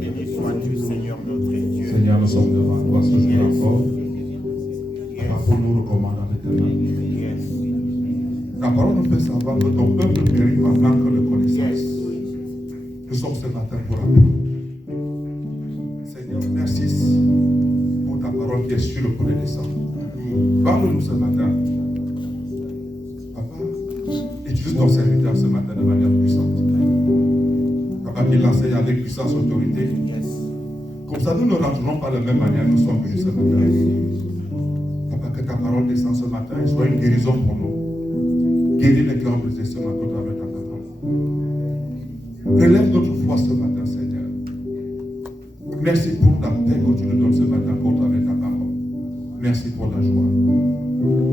Béni sois-tu, Seigneur notre Dieu. Seigneur, nous sommes devant toi ce jour encore. Pour nous recommander avec ta main. La parole nous fait savoir que ton peuple périt par manque de connaissance. Nous sommes ce matin pour apprendre. Seigneur, merci pour ta parole qui est sur le collet des sangs. Parle-nous ce matin. Papa, utilise ton serviteur ce matin de manière puissante. Papa, qu'il l'enseigne avec puissance et autorité. Comme ça, nous ne rentrerons pas de la même manière. Nous sommes venus ce matin. Papa, que ta parole descende ce matin et soit une guérison pour nous. Guéris les cœurs brisés ce matin avec ta parole. Relève notre foi ce matin, Seigneur. Merci pour la paix que tu nous donnes ce matin contre avec ta parole. Merci pour la joie.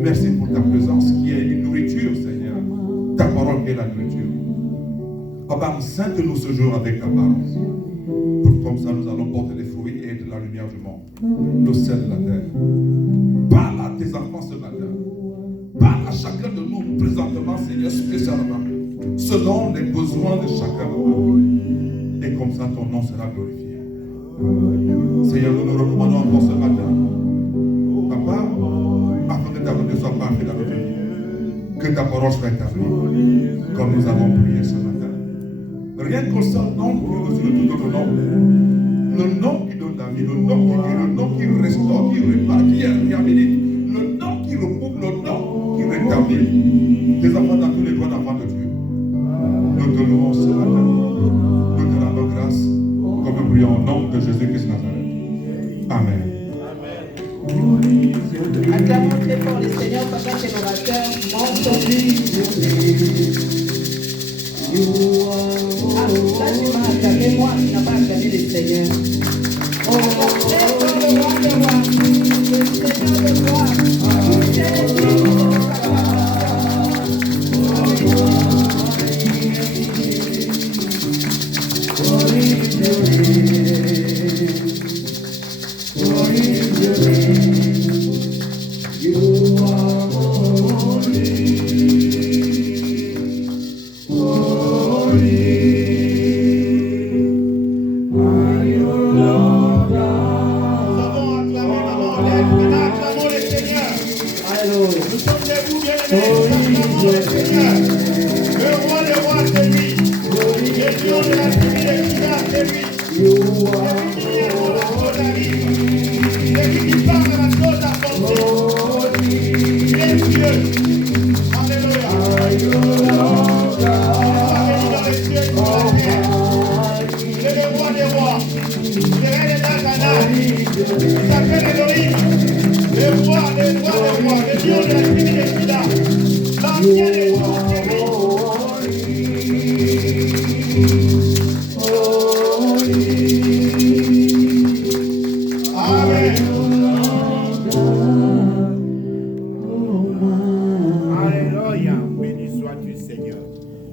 Merci pour ta présence qui est une nourriture, Seigneur. Ta parole qui est la nourriture. Papa, sainte-nous ce jour avec ta parole. Pour comme ça, nous allons porter les fruits et être la lumière du monde. Le sel de la terre. Parle à tes enfants ce matin. Parle à chacun de nous présentement, Seigneur, spécialement, selon les besoins de chacun. Et comme ça, ton nom sera glorifié. Seigneur, nous nous recommandons encore ce matin. Papa, afin que ta volonté soit parfaite dans notre vie. Que ta parole soit établie, comme nous avons prié ce matin. Rien qu'au seul nom qui est au-dessus de tout autre nom. Le nom qui donne la vie, le nom qui guérit, le nom qui restaure, qui répare, qui est réhabilité. Le nom qui recouvre, le nom qui rétablit. Tes enfants dans tous les droits d'enfants de Dieu. Nous te louons ce matin. Nous te rendons grâce. Comme nous prions au nom de Jésus-Christ Nazareth. Amen. Acclamons très fort le Seigneur, papa, c'est l'orateur. Monte. Ah, là, tu m'as acclamé, moi, tu n'as pas acclamé le Seigneur. Acclamons très fort le roi des rois, le Seigneur des rois.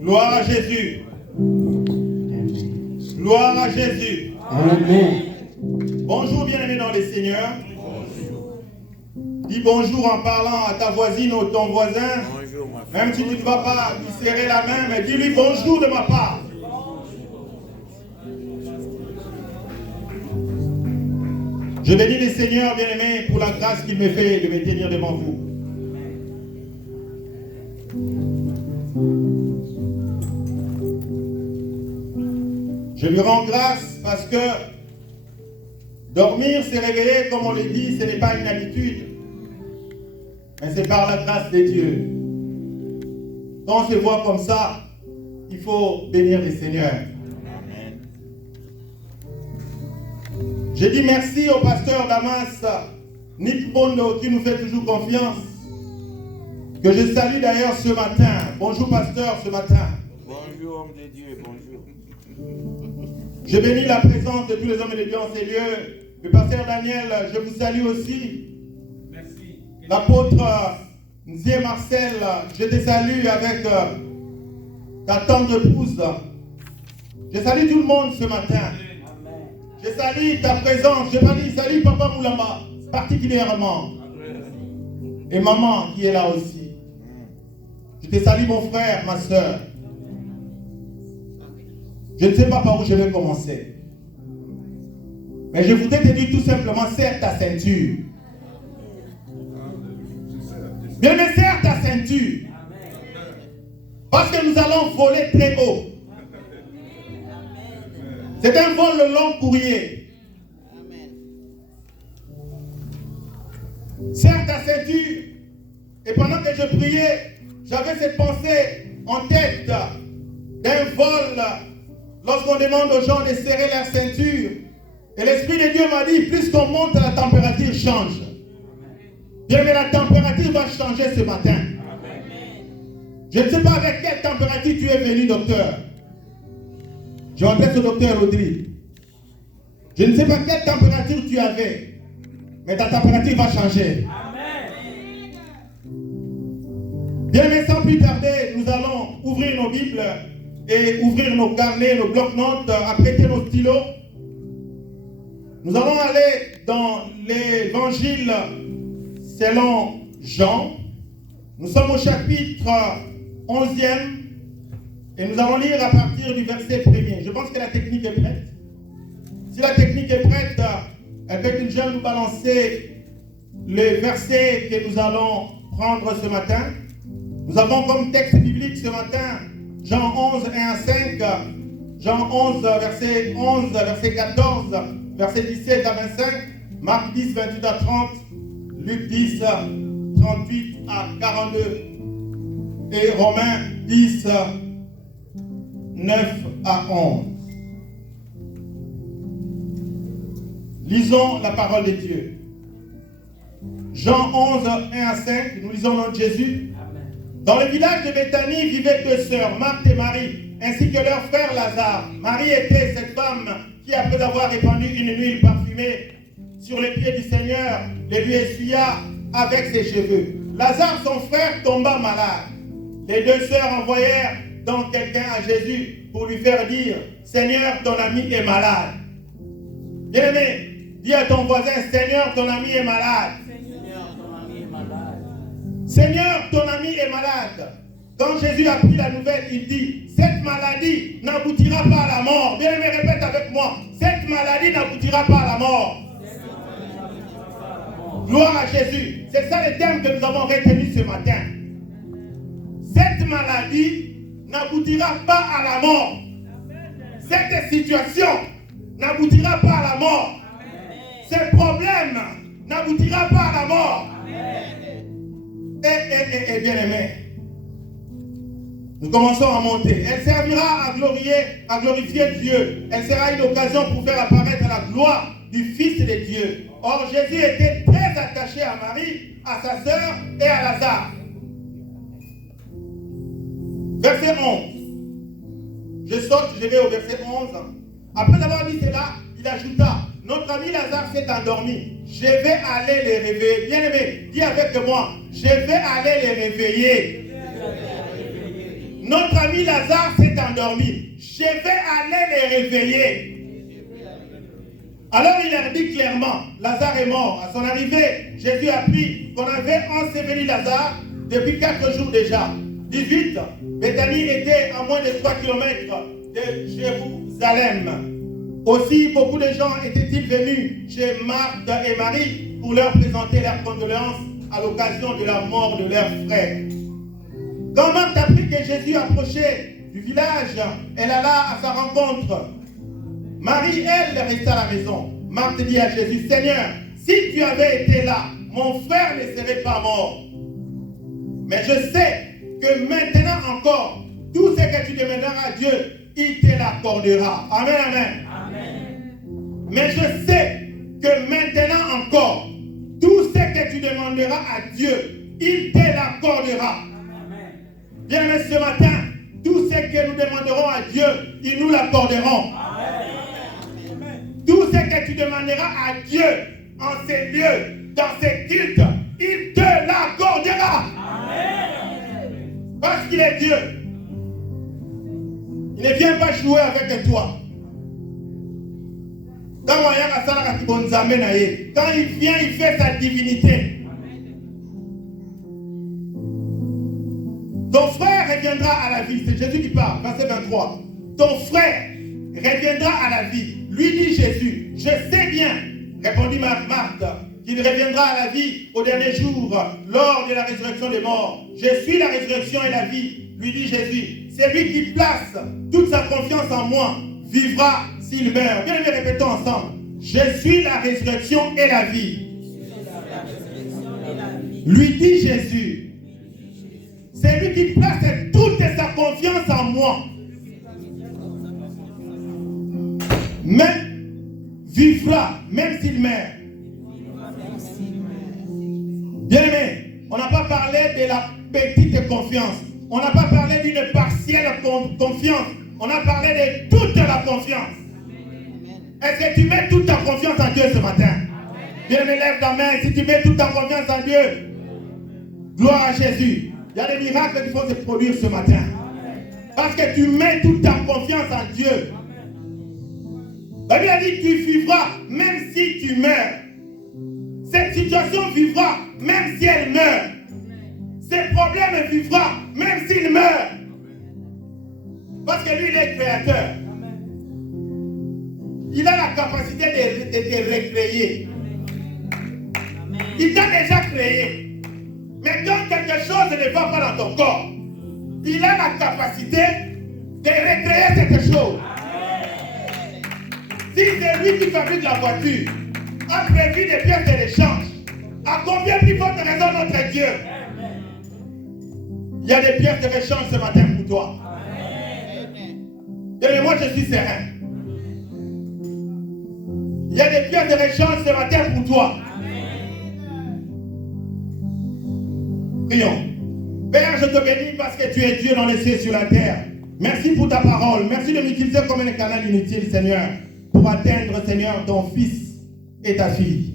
Gloire à Jésus. Gloire à Jésus. Amen. Bonjour bien-aimés dans le Seigneur. Dis bonjour en parlant à ta voisine ou ton voisin. Bonjour, même si tu ne vas pas lui serrer la main, mais dis-lui bonjour de ma part. Je bénis le Seigneur bien-aimé pour la grâce qu'il me fait de me tenir devant vous. Je lui rends grâce parce que dormir, se réveiller, comme on le dit, ce n'est pas une habitude. Mais c'est par la grâce de Dieu. Quand on se voit comme ça, il faut bénir le Seigneur. Amen. Je dis merci au pasteur Damas Nick Bondo qui nous fait toujours confiance. Que je salue d'ailleurs ce matin. Bonjour pasteur ce matin. Bonjour homme de Dieu, bonjour. Je bénis la présence de tous les hommes de Dieu en ces lieux. Le pasteur Daniel, je vous salue aussi. Merci. L'apôtre Nzie Marcel, je te salue avec ta tendre épouse. Je salue tout le monde ce matin. Amen. Je salue ta présence. Je salue Papa Moulama particulièrement. Et maman qui est là aussi. Je te salue mon frère, ma soeur. Je ne sais pas par où je vais commencer. Mais je voudrais te dire tout simplement, serre ta ceinture. Bien, mais serre ta ceinture. Parce que nous allons voler très haut. C'est un vol de long courrier. Serre ta ceinture. Et pendant que je priais, j'avais cette pensée en tête d'un vol. Lorsqu'on demande aux gens de serrer leur ceinture. Et l'Esprit de Dieu m'a dit, plus qu'on monte, la température change. Bien, mais la température va changer ce matin. Je ne sais pas avec quelle température tu es venu, docteur. Je m'adresse au docteur Audrey. Je ne sais pas quelle température tu avais, mais ta température va changer. Bien, mais sans plus tarder, nous allons ouvrir nos Bibles et ouvrir nos carnets, nos blocs-notes, apprêter nos stylos. Nous allons aller dans l'évangile selon Jean. Nous sommes au chapitre 11e et nous allons lire à partir du verset 1er. Je pense que la technique est prête. Si la technique est prête, elle peut déjà nous balancer les versets que nous allons prendre ce matin. Nous avons comme texte biblique ce matin Jean 11, 1 à 5, Jean 11, verset 11, verset 14, verset 17 à 25, Marc 10, 28 à 30, Luc 10, 38 à 42 et Romains 10, 9 à 11. Lisons la parole de Dieu. Jean 11, 1 à 5, nous lisons le nom de Jésus. Dans le village de Béthanie vivaient deux sœurs, Marthe et Marie, ainsi que leur frère Lazare. Marie était cette femme qui, après avoir répandu une huile parfumée sur les pieds du Seigneur, les lui essuya avec ses cheveux. Lazare, son frère, tomba malade. Les deux sœurs envoyèrent donc quelqu'un à Jésus pour lui faire dire, Seigneur, ton ami est malade. Bien-aimé, dis à ton voisin, Seigneur, ton ami est malade. Seigneur, ton ami est malade. Quand Jésus a pris la nouvelle, il dit, cette maladie n'aboutira pas à la mort. Bien-aimé, répète avec moi, cette maladie n'aboutira pas à la mort. Gloire à Jésus. C'est ça le thème que nous avons retenu ce matin. Cette maladie n'aboutira pas à la mort. Cette situation n'aboutira pas à la mort. Ce problème n'aboutira pas à la mort. Et bien aimé, nous commençons à monter. Elle servira à glorifier Dieu. Elle sera une occasion pour faire apparaître la gloire du Fils de Dieu. Or, Jésus était très attaché à Marie, à sa sœur et à Lazare. Verset 11. Je saute, je vais au verset 11. Après avoir dit cela, il ajouta, notre ami Lazare s'est endormi. Je vais aller les réveiller. Bien aimé, dis avec moi, je vais aller les réveiller. Notre ami Lazare s'est endormi. Je vais aller les réveiller. Alors il leur dit clairement, Lazare est mort. À son arrivée, Jésus a appris qu'on avait enseveli Lazare depuis 4 jours déjà. 18. Béthanie était à moins de 3 km de Jérusalem. Aussi, beaucoup de gens étaient-ils venus chez Marthe et Marie pour leur présenter leurs condoléances à l'occasion de la mort de leur frère. Quand Marthe apprit que Jésus approchait du village, elle alla à sa rencontre. Marie, elle, resta à la maison. Marthe dit à Jésus, Seigneur, si tu avais été là, mon frère ne serait pas mort. Mais je sais que maintenant encore, tout ce que tu demanderas à Dieu, il te l'accordera. Amen, amen. Mais je sais que maintenant encore, tout ce que tu demanderas à Dieu, il te l'accordera. Bien aimé, ce matin, tout ce que nous demanderons à Dieu, il nous l'accorderont. Tout ce que tu demanderas à Dieu en ces lieux, dans ces cultes, il te l'accordera. Parce qu'il est Dieu. Il ne vient pas jouer avec toi. Quand il vient, il fait sa divinité. Ton frère reviendra à la vie. C'est Jésus qui parle, verset 23. Ton frère reviendra à la vie. Lui dit Jésus, je sais bien Répondit Marthe, qu'il reviendra à la vie au dernier jour, lors de la résurrection des morts. Je suis la résurrection et la vie, lui dit Jésus. C'est lui qui place toute sa confiance en moi, vivra s'il meurt. Bien les répétons ensemble. Je suis la résurrection et la vie. Lui dit Jésus. C'est lui qui place toute sa confiance en moi. Même vivra, même s'il meurt. Bien aimé, on n'a pas parlé de la petite confiance. On n'a pas parlé d'une partielle confiance. On a parlé de toute la confiance. Est-ce que tu mets toute ta confiance en Dieu ce matin? Bien aimé, lève ta main. Si tu mets toute ta confiance en Dieu, gloire à Jésus. Il y a des miracles qui vont se produire ce matin. Parce que tu mets toute ta confiance en Dieu. La Bible a dit tu vivras même si tu meurs. Cette situation vivra même si elle meurt. Ces problèmes vivra même s'il meurt. Parce que lui, il est créateur. Il a la capacité de te recréer. Il t'a déjà créé. Mais quand quelque chose ne va pas dans ton corps, il a la capacité de recréer cette chose. Si c'est lui qui fabrique la voiture, a prévu des pièces de l'échange, à combien plus forte raison notre Dieu? Il y a des pièces de rechange ce matin pour toi. Et moi je suis serein. Il y a des pièces de rechange ce matin pour toi. Prions. Père, je te bénis parce que tu es Dieu dans les cieux et sur la terre. Merci pour ta parole. Merci de m'utiliser comme un canal inutile, Seigneur, pour atteindre, Seigneur, ton fils et ta fille.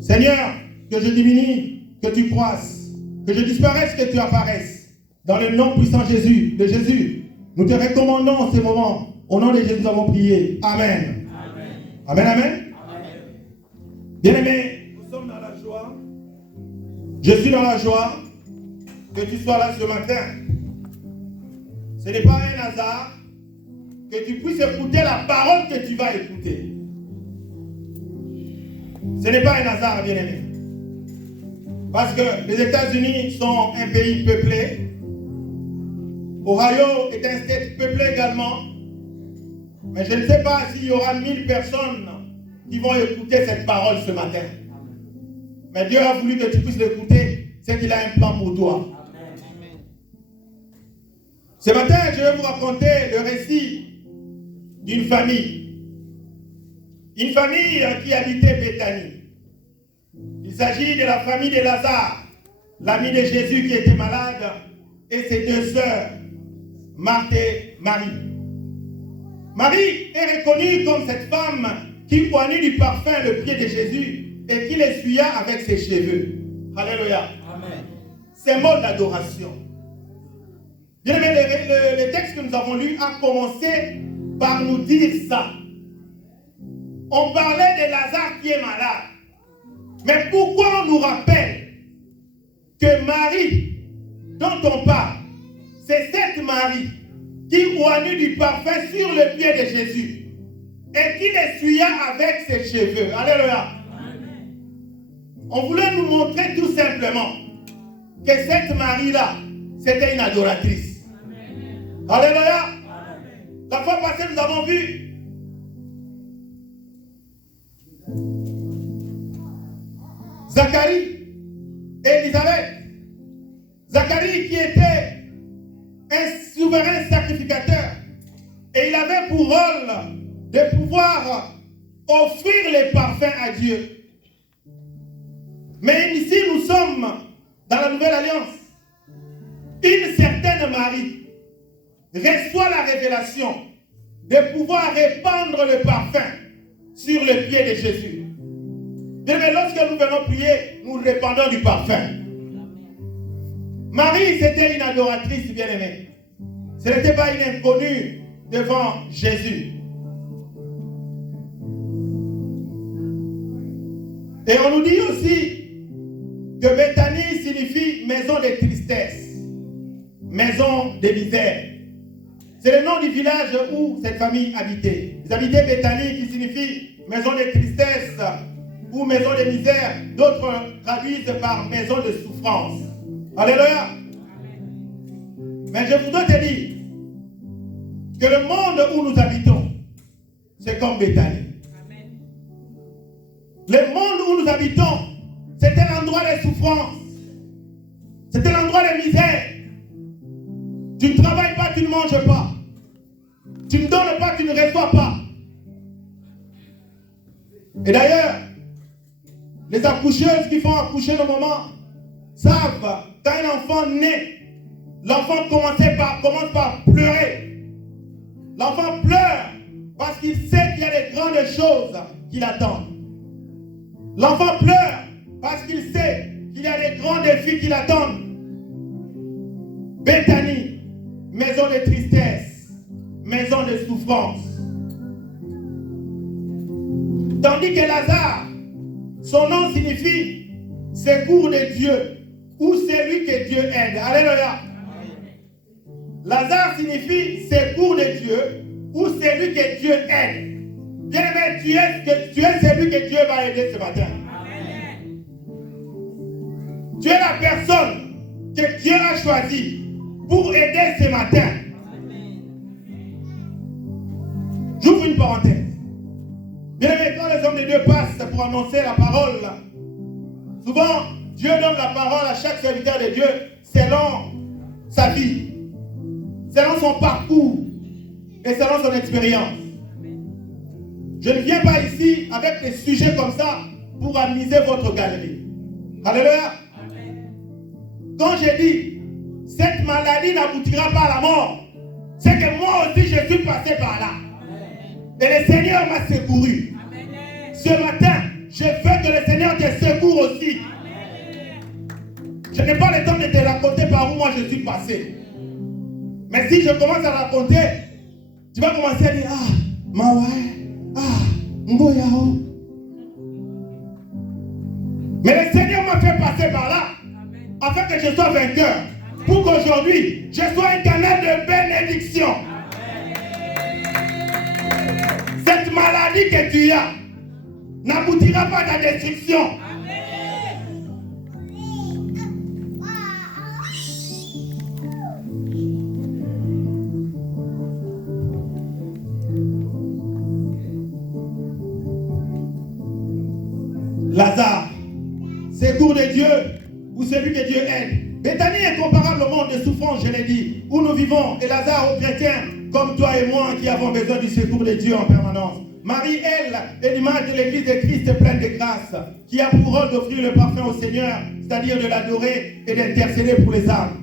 Seigneur, que je diminue, que tu croisses, que je disparaisse, que tu apparaisses. Dans le nom puissant de Jésus, nous te recommandons en ce moment. Au nom de Jésus, nous avons prié. Amen. Amen, amen. Bien-aimés, nous sommes dans la joie. Je suis dans la joie que tu sois là ce matin. Ce n'est pas un hasard que tu puisses écouter la parole que tu vas écouter. Ce n'est pas un hasard, bien-aimé. Parce que les États-Unis sont un pays peuplé. Ohio est un state peuplé également. Mais je ne sais pas s'il y aura 1000 personnes qui vont écouter cette parole ce matin. Mais Dieu a voulu que tu puisses l'écouter. C'est qu'il a un plan pour toi. Ce matin, je vais vous raconter le récit d'une famille. Une famille qui habitait Béthanie. Il s'agit de la famille de Lazare, l'ami de Jésus qui était malade, et ses deux sœurs, Marthe et Marie. Marie est reconnue comme cette femme qui oignit du parfum le pied de Jésus et qui l'essuya avec ses cheveux. Alléluia. Amen. Symbole d'adoration. Bien aimé, le texte que nous avons lu a commencé par nous dire ça. On parlait de Lazare qui est malade. Mais pourquoi on nous rappelle que Marie, dont on parle, c'est cette Marie qui oignit du parfum sur le pied de Jésus et qui l'essuya avec ses cheveux. Alléluia. On voulait nous montrer tout simplement que cette Marie-là, c'était une adoratrice. Alléluia. La fois passée, nous avons vu Zacharie et Élisabeth. Zacharie qui était un souverain sacrificateur. Et il avait pour rôle de pouvoir offrir les parfums à Dieu. Mais ici, nous sommes dans la Nouvelle Alliance. Une certaine Marie reçoit la révélation de pouvoir répandre le parfum sur le pied de Jésus. Mais lorsque nous venons prier, nous répandons du parfum. Marie, c'était une adoratrice bien-aimée. Ce n'était pas une inconnue devant Jésus. Et on nous dit aussi que Béthanie signifie maison de tristesse, maison de misère. C'est le nom du village où cette famille habitait. Ils habitaient Béthanie, qui signifie maison de tristesse ou maison de misère. D'autres traduisent par maison de souffrance. Alléluia. Mais je voudrais te dire que le monde où nous habitons, c'est comme Béthanie. Le monde où nous habitons, c'était l'endroit des souffrances. C'était l'endroit des misères. Tu ne travailles pas, tu ne manges pas. Tu ne donnes pas, tu ne reçois pas. Et d'ailleurs, les accoucheuses qui font accoucher nos mamans savent quand un enfant naît, l'enfant commence par pleurer. L'enfant pleure parce qu'il sait qu'il y a des grandes choses qui l'attendent. L'enfant pleure parce qu'il sait qu'il y a des grands défis qui l'attendent. Béthanie, maison de tristesse, maison de souffrance. Tandis que Lazare, son nom signifie secours de Dieu ou celui que Dieu aide. Alléluia. Lazare signifie secours de Dieu ou celui que Dieu aide. Bien-aimé, tu es celui que Dieu va aider ce matin. Amen. Tu es la personne que Dieu a choisie pour aider ce matin. Amen. J'ouvre une parenthèse. Bien-aimé, quand les hommes de Dieu passent pour annoncer la parole, souvent Dieu donne la parole à chaque serviteur de Dieu selon sa vie, selon son parcours et selon son expérience. Je ne viens pas ici avec des sujets comme ça pour amuser votre galerie. Alléluia. Quand j'ai dit, cette maladie n'aboutira pas à la mort, c'est que moi aussi je suis passé par là. Et le Seigneur m'a secouru. Ce matin, je veux que le Seigneur te secoue aussi. Je n'ai pas le temps de te raconter par où moi je suis passé. Mais si je commence à raconter, tu vas commencer à dire, ah, Mawaï. Ngoyao. Mais le Seigneur m'a fait passer par là afin que je sois vainqueur. Pour qu'aujourd'hui, je sois un canal de bénédiction. Cette maladie que tu as n'aboutira pas à ta destruction. Lazare, secours de Dieu ou celui que Dieu aide. Béthanie est comparable au monde de souffrance, je l'ai dit, où nous vivons, et Lazare aux chrétiens, comme toi et moi, qui avons besoin du secours de Dieu en permanence. Marie, elle, est l'image de l'église de Christ pleine de grâce, qui a pour rôle d'offrir le parfum au Seigneur, c'est-à-dire de l'adorer et d'intercéder pour les âmes.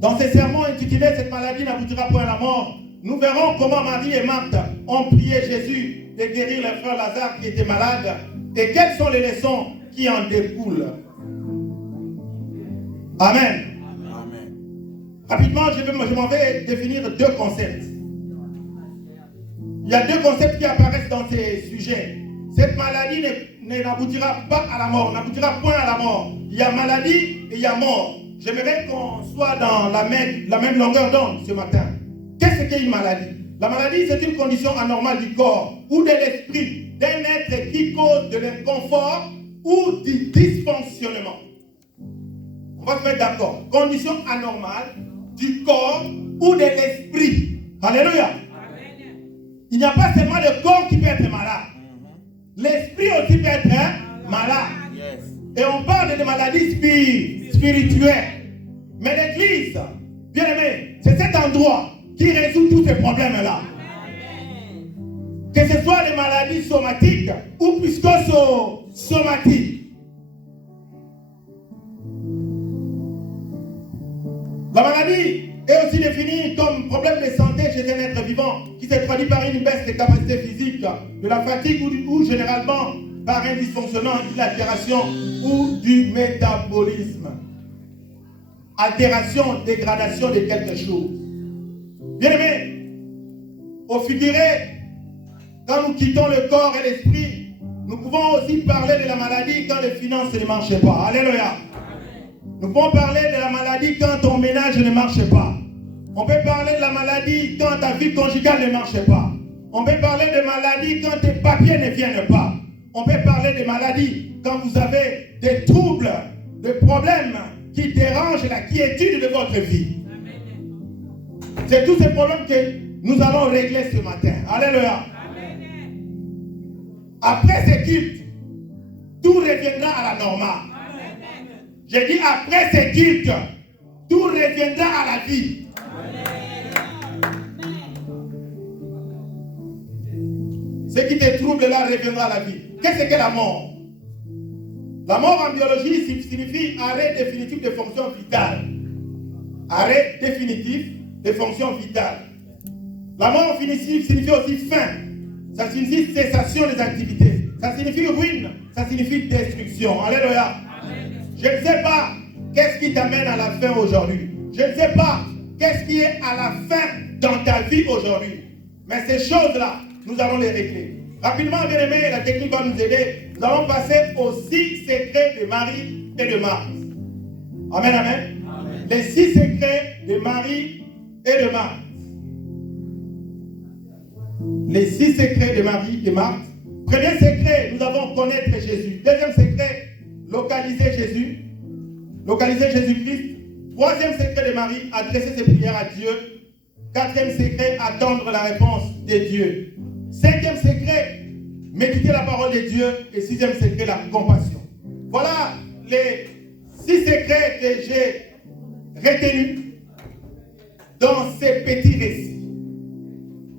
Dans ces sermons intitulés « Cette maladie n'aboutira point à la mort », nous verrons comment Marie et Marthe ont prié Jésus de guérir leur frère Lazare qui était malade, et quelles sont les leçons qui en découlent. Amen. Amen. Rapidement, je m'en vais définir deux concepts. Il y a deux concepts qui apparaissent dans ces sujets. Cette maladie n'aboutira pas à la mort, n'aboutira point à la mort. Il y a maladie et il y a mort. J'aimerais qu'on soit dans la même longueur d'onde ce matin. Qu'est-ce qu'une maladie? La maladie, c'est une condition anormale du corps ou de l'esprit d'un être qui cause de l'inconfort ou du dysfonctionnement. On va se mettre d'accord. Condition anormale du corps ou de l'esprit. Alléluia. Amen. Il n'y a pas seulement le corps qui peut être malade. L'esprit aussi peut être malade. Yes. Et on parle de maladies spirituelles. Mais l'Église, bien aimé, c'est cet endroit qui résout tous ces problèmes-là. Que ce soit les maladies somatiques ou psychosomatiques. La maladie est aussi définie comme problème de santé chez un être vivant qui se traduit par une baisse des capacités physiques, de la fatigue ou généralement par un dysfonctionnement, une altération ou du métabolisme. Altération, dégradation de quelque chose. Bien aimé, au figuré, quand nous quittons le corps et l'esprit, nous pouvons aussi parler de la maladie quand les finances ne marchent pas. Alléluia. Nous pouvons parler de la maladie quand ton ménage ne marche pas. On peut parler de la maladie quand ta vie conjugale ne marche pas. On peut parler de maladies quand tes papiers ne viennent pas. On peut parler de maladies quand vous avez des troubles, des problèmes qui dérangent la quiétude de votre vie. C'est tous ces problèmes que nous allons régler ce matin. Alléluia. Après ce culte, tout reviendra à la normale. J'ai dit après ce culte, tout reviendra à la vie. Ce qui te trouble là reviendra à la vie. Qu'est-ce que la mort? La mort en biologie signifie arrêt définitif des fonctions vitales. Arrêt définitif des fonctions vitales. La mort signifie aussi fin. Ça signifie cessation des activités. Ça signifie ruine. Ça signifie destruction. Alléluia. Je ne sais pas qu'est-ce qui t'amène à la fin aujourd'hui. Je ne sais pas qu'est-ce qui est à la fin dans ta vie aujourd'hui. Mais ces choses-là, nous allons les régler. Rapidement, bien aimé, la technique va nous aider. Nous allons passer aux 6 secrets de Marie et de Marthe. Amen, amen. Amen. Les 6 secrets de Marie et de Marthe. Les 6 secrets de Marie et de Marthe. Premier secret, nous avons connaître Jésus. Deuxième secret, localiser Jésus. Localiser Jésus-Christ. Troisième secret de Marie, adresser ses prières à Dieu. Quatrième secret, attendre la réponse de Dieu. Cinquième secret, méditer la parole de Dieu. Et sixième secret, la compassion. Voilà les 6 secrets que j'ai retenus dans ces petits récits.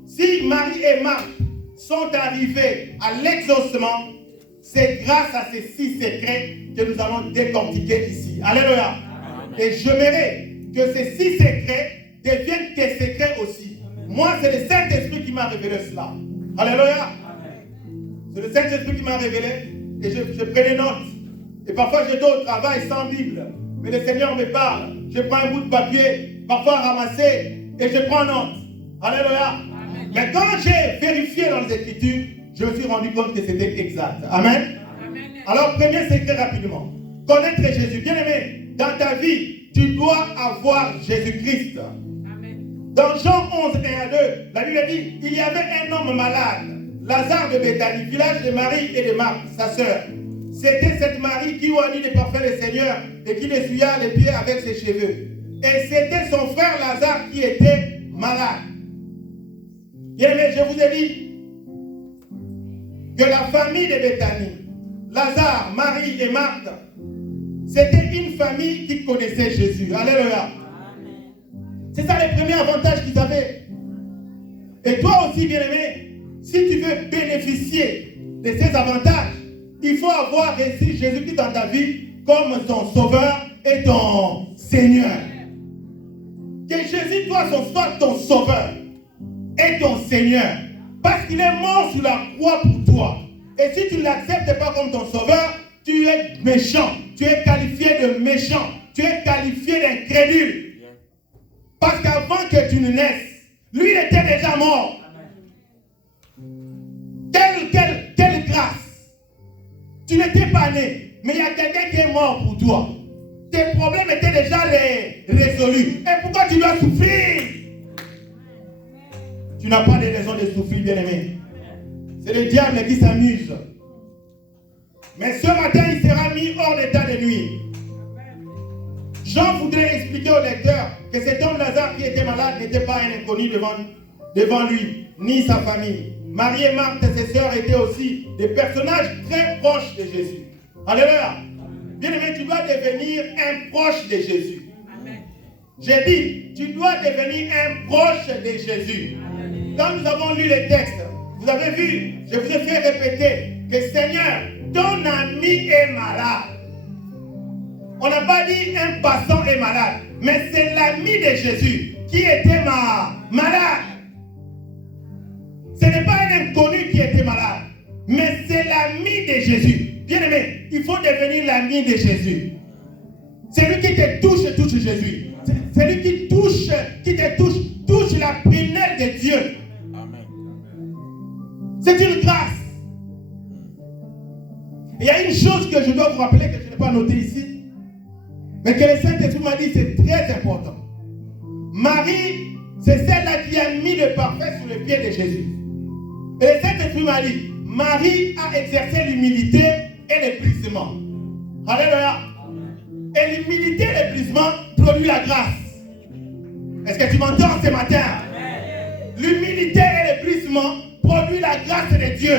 Si Marie et Marthe sont arrivés à l'exaucement, c'est grâce à ces 6 secrets que nous allons décortiquer ici. Alléluia. Et j'aimerais que ces 6 secrets deviennent tes secrets aussi. Moi, c'est le Saint-Esprit qui m'a révélé cela. Alléluia. C'est le Saint-Esprit qui m'a révélé et je prenais note. Et parfois, j'étais au travail sans Bible. Mais le Seigneur me parle. Je prends un bout de papier, parfois ramassé, et je prends note. Alléluia. Mais quand j'ai vérifié dans les Écritures, je me suis rendu compte que c'était exact. Amen. Alors, premier secret rapidement. Connaître Jésus. Bien aimé, dans ta vie, tu dois avoir Jésus-Christ. Dans Jean 11, 1 à 2, la Bible dit, il y avait un homme malade, Lazare de Béthanie, village de Marie et de Marthe, sa sœur. C'était cette Marie qui oignit les parfums du Seigneur et qui l'essuya les pieds avec ses cheveux. Et c'était son frère Lazare qui était malade. Bien aimé, je vous ai dit que la famille de Béthanie, Lazare, Marie et Marthe, c'était une famille qui connaissait Jésus. Alléluia. C'est ça les premiers avantages qu'ils avaient. Et toi aussi, bien-aimé, si tu veux bénéficier de ces avantages, il faut avoir reçu Jésus-Christ dans ta vie comme ton sauveur et ton Seigneur. Que Jésus soit ton sauveur et ton Seigneur. Parce qu'il est mort sur la croix pour toi. Et si tu ne l'acceptes pas comme ton sauveur, tu es méchant. Tu es qualifié de méchant. Tu es qualifié d'incrédule. Parce qu'avant que tu ne naisses, lui il était déjà mort. Quelle grâce. Tu n'étais pas né, mais il y a quelqu'un qui est mort pour toi. Tes problèmes étaient déjà résolus. Et pourquoi tu dois souffrir? Tu n'as pas de raison de souffrir, bien-aimé. C'est le diable qui s'amuse. Mais ce matin, il sera mis hors d'état de nuit. Jean voudrait expliquer au lecteur que cet homme Lazare qui était malade n'était pas un inconnu devant lui, ni sa famille. Marie et Marthe, ses sœurs, étaient aussi des personnages très proches de Jésus. Alléluia. Bien-aimé, tu dois devenir un proche de Jésus. J'ai dit, tu dois devenir un proche de Jésus. Quand nous avons lu les textes, vous avez vu, je vous ai fait répéter que Seigneur, ton ami est malade. On n'a pas dit un passant est malade, mais c'est l'ami de Jésus qui était malade. Ce n'est pas un inconnu qui était malade, mais c'est l'ami de Jésus. Bien aimé, il faut devenir l'ami de Jésus. Celui qui te touche Jésus. Celui qui te touche la prunelle de Dieu. Amen. C'est une grâce. Il y a une chose que je dois vous rappeler que je n'ai pas noté ici, mais que le Saint-Esprit m'a dit, c'est très important. Marie, c'est celle-là qui a mis le parfum sur les pieds de Jésus. Et le Saint-Esprit m'a dit, Marie a exercé l'humilité et l'épuisement. Alléluia. Et l'humilité et l'épuisement produit la grâce. Est-ce que tu m'entends ce matin? L'humilité et l'épuisement produit la grâce de Dieu.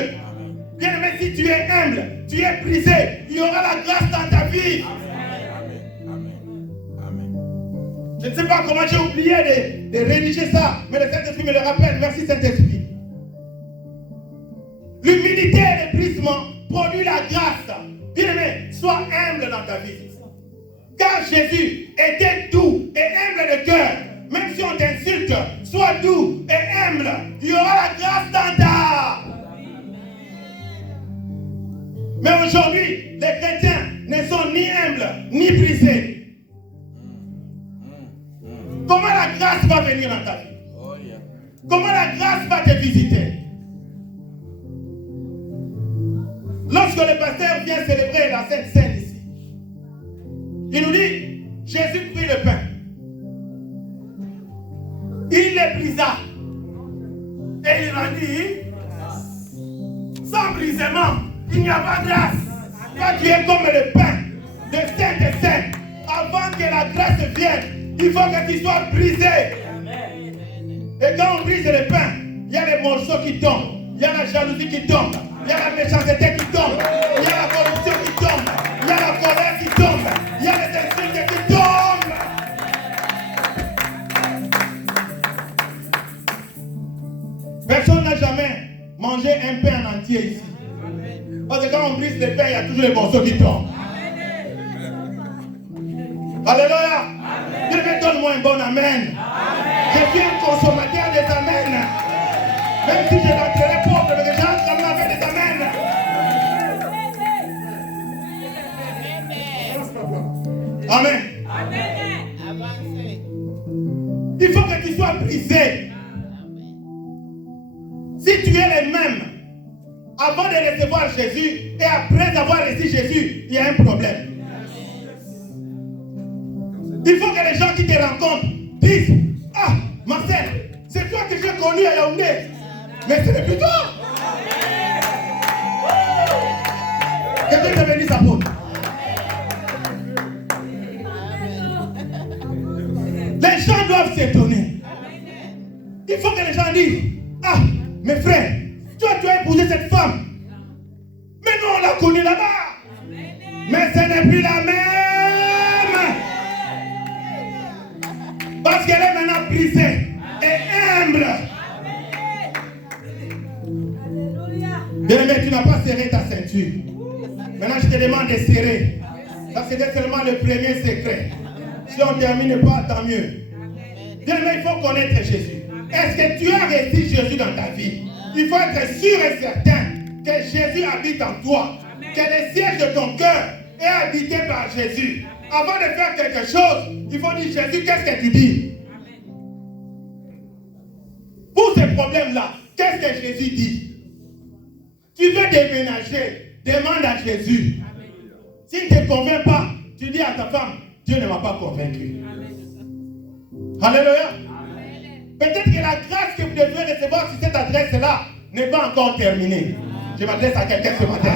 Bien-aimé, si tu es humble, tu es brisé, il y aura la grâce dans ta vie. Je ne sais pas comment j'ai oublié de rédiger ça, mais le Saint-Esprit me le rappelle. Merci Saint-Esprit. L'humilité et l'épuisement produit la grâce. Bien-aimé, sois humble dans ta vie. Car Jésus était doux et humble de cœur. Même si on t'insulte, sois doux et humble. Il y aura la grâce dans ta. Mais aujourd'hui, les chrétiens ne sont ni humbles ni brisés. Comment la grâce va venir dans ta vie? Comment la grâce va te visiter? Lorsque le pasteur vient célébrer la Sainte Seine ici, il nous dit, Jésus prit le pain. Il le brisa. Et il rendit sans brisement. Il n'y a pas de grâce. Toi, tu es comme le pain de Sainte Seine. Avant que la grâce vienne, il faut que tu sois brisé. Et quand on brise le pain, il y a les morceaux qui tombent. Il y a la jalousie qui tombe. Il y a la méchanceté qui tombe. Il y a la corruption qui tombe. Il y a la colère qui tombe. Il y a les insultes qui tombent. Personne n'a jamais mangé un pain en entier ici. Parce que quand on brise le pain, il y a toujours les morceaux qui tombent. Alléluia. Dieu me donne-moi un bon amen. Je suis un consommateur des amens. Même si je rentrerai pauvre, mais les gens comme avec des amens. Amen. Il faut que tu sois brisé. Si tu es le même, avant de recevoir Jésus et après avoir reçu Jésus, il y a un problème. Il faut que les gens qui te rencontrent disent, ah, Marcel, c'est toi que j'ai connu à Yaoundé. Mais ce n'est plus toi. Que Dieu te bénisse, apôtre. Les gens doivent s'étonner. Il faut que les gens disent, ah, mes frères, toi tu as épousé cette femme. Mais nous on l'a connue là-bas. Mais ce n'est plus la même. Parce qu'elle est maintenant brisée et humble. Bien-aimé, tu n'as pas serré ta ceinture. Maintenant, je te demande de serrer. Ça, c'était seulement le premier secret. Si on ne termine pas, tant mieux. Bien-aimé, il faut connaître Jésus. Est-ce que tu as reçu Jésus dans ta vie? Il faut être sûr et certain que Jésus habite en toi. Que le siège de ton cœur est habité par Jésus. Avant de faire quelque chose, il faut dire, Jésus, qu'est-ce que tu dis? Pour ces problèmes-là, qu'est-ce que Jésus dit? Tu veux déménager, demande à Jésus. S'il ne te convainc pas, tu dis à ta femme, Dieu ne m'a pas convaincu. Alléluia. Peut-être que la grâce que vous devez recevoir sur cette adresse-là n'est pas encore terminée. Je m'adresse à quelqu'un ce matin.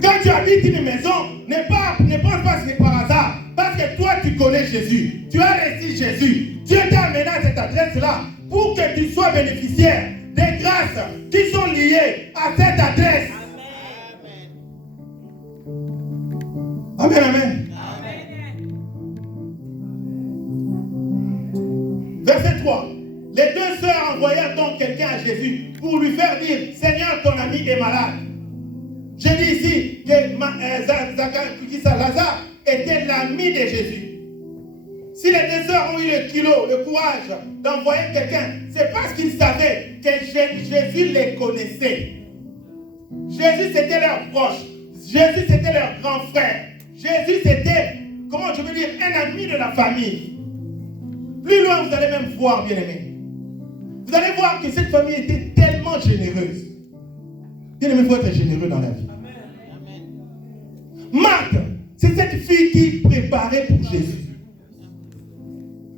Quand tu habites une maison, ne pense pas que c'est par hasard. Parce que toi, tu connais Jésus. Tu as reçu Jésus. Dieu t'a amené à cette adresse-là pour que tu sois bénéficiaire des grâces qui sont liées à cette adresse. Amen, amen. Verset 3. Les deux sœurs envoyèrent donc quelqu'un à Jésus pour lui faire dire, Seigneur, ton ami est malade. Je dis ici que Lazare était l'ami de Jésus. Si les deux sœurs ont eu le courage d'envoyer quelqu'un, c'est parce qu'ils savaient que Jésus les connaissait. Jésus c'était leur proche. Jésus c'était leur grand frère. Jésus c'était, comment je veux dire, un ami de la famille. Plus loin, vous allez même voir, bien-aimés. Vous allez voir que cette famille était tellement généreuse. Bien-aimés, il faut être généreux dans la vie. Marthe, c'est cette fille qui préparait pour Jésus.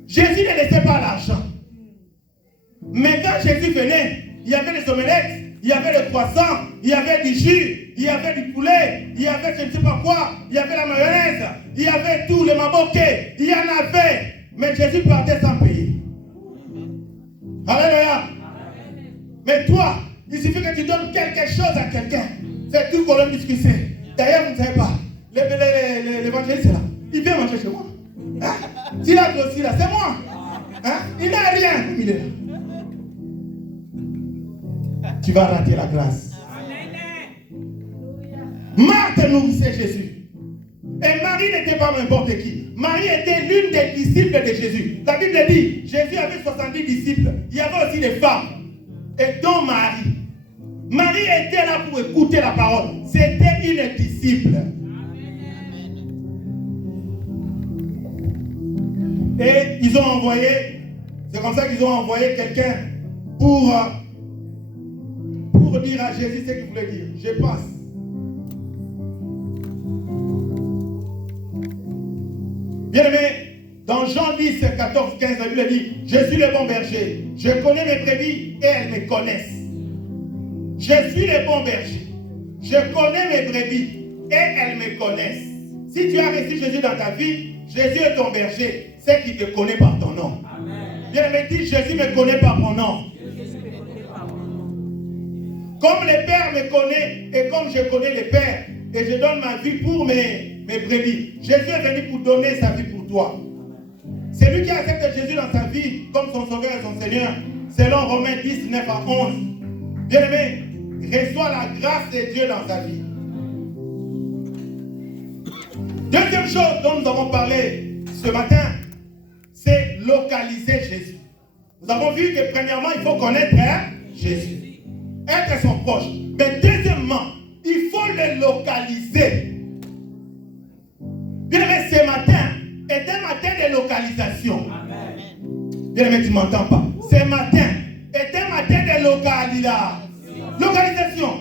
Jésus ne laissait pas l'argent. Mais quand Jésus venait, il y avait des omelettes, il y avait le croissant, il y avait du jus, il y avait du poulet, il y avait je ne sais pas quoi, il y avait la mayonnaise, il y avait tout, le maboké, il y en avait. Mais Jésus partait sans payer. Alléluia. Mais toi, il suffit que tu donnes quelque chose à quelqu'un. C'est tout qu'on dit ce que c'est. D'ailleurs, vous ne savez pas, l'évangéliste là, il vient manger chez moi. Hein? S'il a grossi là, c'est moi. Hein? Il n'a rien. Il est là. Tu vas rater la grâce. Marthe nourrissait Jésus. Et Marie n'était pas n'importe qui. Marie était l'une des disciples de Jésus. La Bible dit, Jésus avait 70 disciples. Il y avait aussi des femmes. Et dont Marie. Marie était là pour écouter la parole. C'était une disciple. Et ils ont envoyé, c'est comme ça qu'ils ont envoyé quelqu'un pour dire à Jésus ce qu'il voulait dire. Je passe. Bien aimé, dans Jean 10, 14, 15, la Bible dit, je suis le bon berger. Je connais mes brebis et elles me connaissent. Je suis le bon berger. Je connais mes brebis et elles me connaissent. Si tu as reçu Jésus dans ta vie, Jésus est ton berger. C'est qu'il te connaît par ton nom. Bien aimé, dis, Jésus me connaît par mon nom. Comme le Père me connaît et comme je connais le Père, et je donne ma vie pour mes brebis. Jésus est venu pour donner sa vie pour toi. Celui qui accepte Jésus dans sa vie comme son sauveur et son Seigneur, selon Romains 10, 9 à 11, bien aimé, reçoit la grâce de Dieu dans sa vie. Deuxième chose dont nous avons parlé ce matin, c'est localiser Jésus. Nous avons vu que premièrement, il faut connaître Jésus. Être son proche. Mais deuxièmement, il faut le localiser. Bien aimé, ce matin est un matin de localisation. Bien aimé, tu ne m'entends pas. Ce matin est un matin de localisation.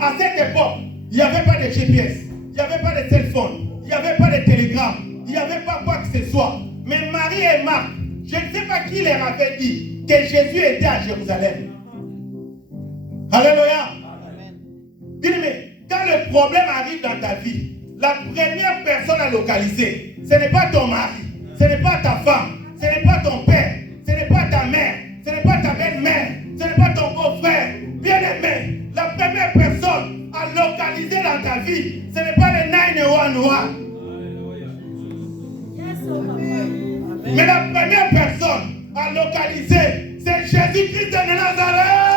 À cette époque, il n'y avait pas de GPS, il n'y avait pas de téléphone, il n'y avait pas de télégramme, il n'y avait pas quoi que ce soit. Mais Marie et Marc, je ne sais pas qui leur avait dit que Jésus était à Jérusalem. Alléluia. Dis-moi, quand le problème arrive dans ta vie, la première personne à localiser, ce n'est pas ton mari, ce n'est pas ta femme, ce n'est pas ton père, ce n'est pas ta mère, ce n'est pas ta belle-mère, ce n'est pas ton beau-frère. Bien-aimé, la première personne à localiser dans ta vie, ce n'est pas le 911. Mais la première personne à localiser, c'est Jésus-Christ de Nazareth.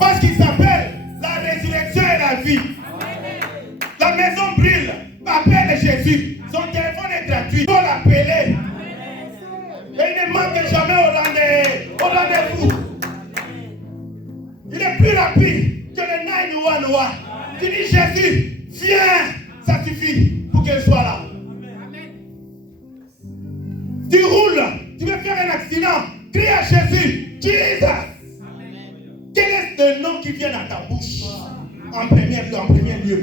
Parce qu'il s'appelle la résurrection et la vie. La maison brûle. Appelle Jésus. Son téléphone est gratuit. Il faut l'appeler. Et il ne manque jamais au rendez-vous. Il est plus rapide que le 911. Tu dis Jésus, viens. Ça suffit pour qu'il soit là. Tu roules. Tu veux faire un accident. Crie à Jésus. Jesus. Quel est le nom qui vient dans ta bouche en premier lieu?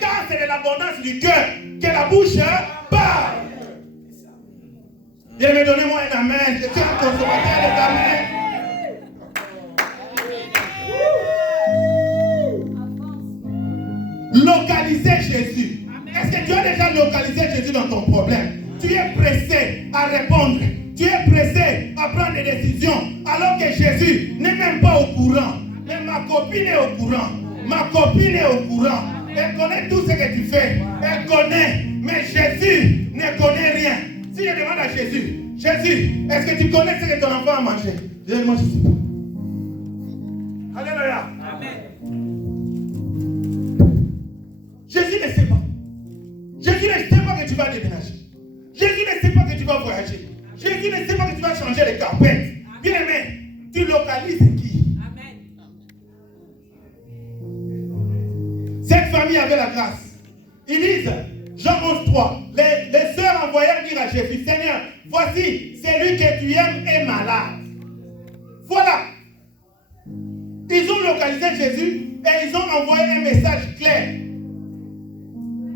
Car c'est de l'abondance du cœur que la bouche parle. Dieu me donnez-moi un amen. Je suis un consommateur de amen. Localiser Jésus. Est-ce que tu as déjà localisé Jésus dans ton problème? Tu es pressé à répondre. Tu es pressé à prendre des décisions alors que Jésus n'est même pas au courant. Mais ma copine est au courant. Ma copine est au courant. Elle connaît tout ce que tu fais. Elle connaît. Mais Jésus ne connaît rien. Si je demande à Jésus, Jésus, est-ce que tu connais ce que ton enfant a mangé? Je dis, moi je ne sais pas. Alléluia. Amen. Jésus ne sait pas. Jésus ne sait pas que tu vas déménager. Jésus ne sait pas que tu vas voyager. Jésus ne sait pas que tu vas changer les carpettes. Bien aimé, tu localises qui? Amen. Cette famille avait la grâce. Ils disent, Jean 11:3, les sœurs envoyèrent dire à Jésus, Seigneur, voici, celui que tu aimes est malade. Voilà. Ils ont localisé Jésus et ils ont envoyé un message clair.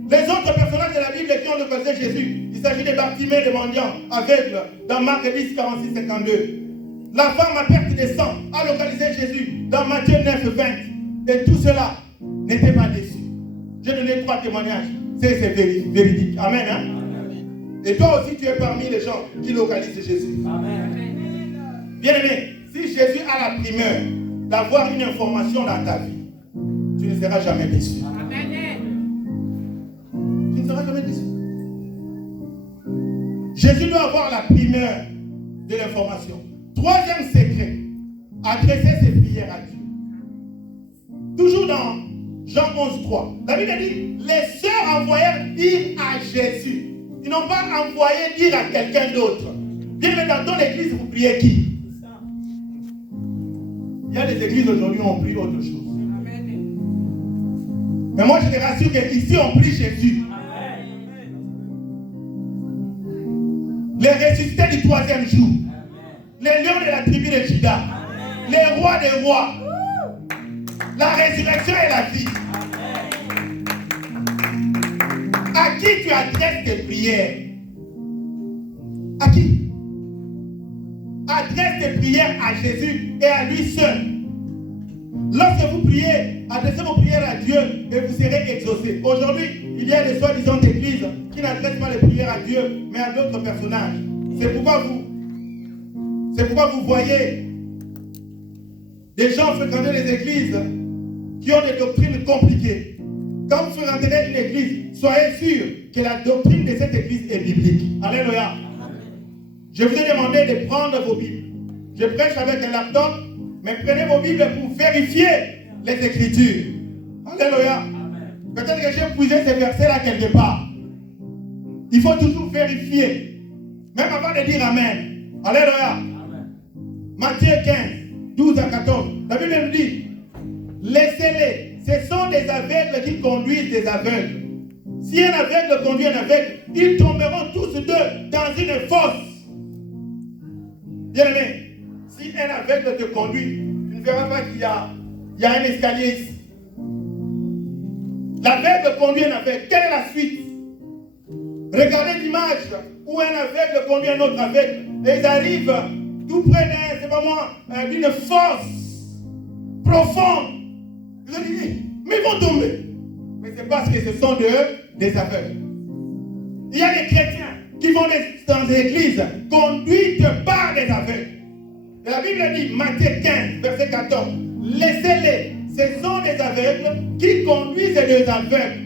Les autres D'autres personnages de la Bible qui ont localisé Jésus. Il s'agit de Bartimée, le mendiant, aveugle, dans Marc 10, 46, 52. La femme à perte de sang a localisé Jésus dans Matthieu 9, 20. Et tout cela n'était pas déçu. J'ai donné 3 témoignages. C'est véridique. Amen. Hein? Et toi aussi, tu es parmi les gens qui localisent Jésus. Amen. Bien aimé, si Jésus a la primeur d'avoir une information dans ta vie, tu ne seras jamais déçu. Amen. Tu ne seras jamais déçu. Jésus doit avoir la primeur de l'information. 3e secret, adresser ses prières à Dieu. Toujours dans Jean 11, 3. La Bible dit, les sœurs envoyèrent dire à Jésus. Ils n'ont pas envoyé dire à quelqu'un d'autre. Bien, mais dans ton église, vous priez qui? Il y a des églises aujourd'hui où on prie autre chose. Mais moi, je te rassure qu'ici, on prie Jésus. Les ressuscités du 3e jour. Les lions de la tribu de Juda. Les rois des rois. La résurrection et la vie. À qui tu adresses tes prières? À qui? Adresse tes prières à Jésus et à lui seul. Lorsque vous priez, adressez vos prières à Dieu et vous serez exaucés. Aujourd'hui, il y a des soi-disant églises qui n'adressent pas les prières à Dieu, mais à d'autres personnages. C'est pourquoi vous voyez des gens fréquenter les églises qui ont des doctrines compliquées. Quand vous fréquenterez une église, soyez sûr que la doctrine de cette église est biblique. Alléluia. Je vous ai demandé de prendre vos Bibles. Je prêche avec un laptop, mais prenez vos Bibles pour vérifier les Écritures. Alléluia. Peut-être que j'ai puisé ces versets-là quelque part. Il faut toujours vérifier, même avant de dire Amen. Alléluia. Matthieu 15, 12 à 14. La Bible nous dit, laissez-les. Ce sont des aveugles qui conduisent des aveugles. Si un aveugle conduit un aveugle, ils tomberont tous deux dans une fosse. Bien aimé, si un aveugle te conduit, tu ne verras pas qu'il y a un escalier ici. L'aveugle conduit un aveugle. Quelle est la suite? Regardez l'image où un aveugle conduit un autre aveugle. Et ils arrivent tout près d'une fosse profonde. Ils ont dit, mais ils vont tomber. Mais c'est parce que ce sont des aveugles. Il y a des chrétiens qui vont dans des églises conduites par des aveugles. Et la Bible dit, Matthieu 15, verset 14, laissez-les, ce sont des aveugles qui conduisent des aveugles.